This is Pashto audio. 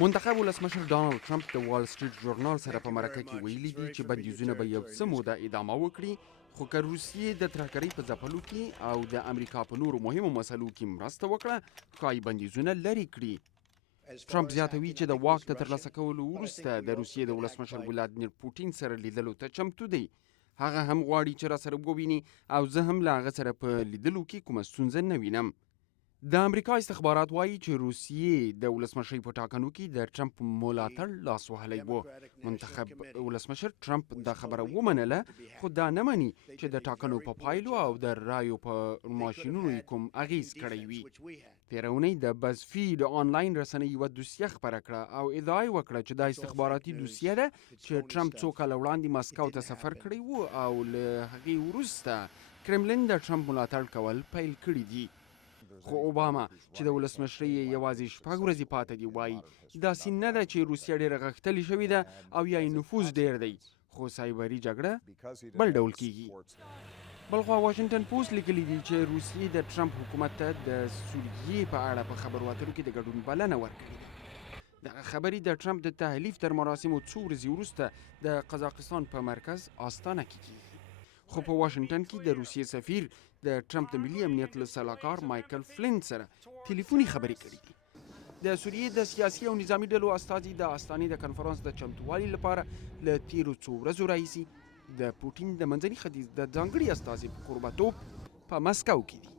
منتخب ولسمشر ډانلډ ټرمپ د وال سټریټ ژورنال سره په مرکه کې ویلي دي چې بندیزونه به یو څه موده ادامه وکړي، خو که روسیې د ترهګرۍ په ځپلو کې او د امریکا په نورو مهمو مسلو کې مرسته وکړه، ښایي بندیزونه لرې کړي. ټرمپ زیاتوي چې د واک د ترلاسه کولو وروسته د روسیې د ولسمشر ولادیمیر پوټین سره لیدلو ته چمتو دی. هغه هم غواړي چې راسره وویني او زه هم له هغه سره په لیدلو کې کومه ستونزه نه وینم. د امریکا استخبارات وایي چې روسیې د ولسمشرۍ په ټاکنو کې د ټرمپ ملاتړ لاس وهلی و. منتخب ولسمشر ټرمپ دا خبره ومنله، خو دا نه مني چې د ټاکنو په پایلو او د رایو په ماشینونو کوم اغیز کړی وي. تېره اونۍ د بزفید آنلاین رسنۍ یوه دوسیه خپره کړه او ادعا یې وکړه چې دا استخباراتي دوسیه ده چې ټرمپ څو کاله وړاندې مسکو ته سفر کړی و او له هغې وروسته کرملین د ټرمپ ملاتړ کول پیل کړي دي. خو اوباما چې د ولسمشرۍ یوازې 6 ورځې پاتې دي وایي داسې نه ده چې روسیه ډېره غښتلې شوې ده او یا یې نفوذ ډېر دی، خو سایبري جګړه بل ډول کیږي. بلخوا واشنګټن پوسټ لیکلي دي چې روسیې د ټرمپ حکومت ته د سوریې په اړه په خبرو اترو کې د ګډون بلنه ورکړې ده. دغه خبرې د ټرمپ د تحلیف تر مراسمو څو ورځې وروسته د قزاقستان په مرکز آستانه کې کیږي. خو په واشنګټن کې د روسیې سفیر د ټرمپ د ملي امنیت له سلاکار مایکل فلین سره ټلیفوني خبرې کړې دي. د سوریې د سیاسي او نظامی ډلو استازي د استانې د کنفرانس د چمتووالي لپاره له تیرو څو ورځو راهیسې د پوټین د منځني ختیځ د ځانګړي استازي په قربتوب په مسکو کې دي.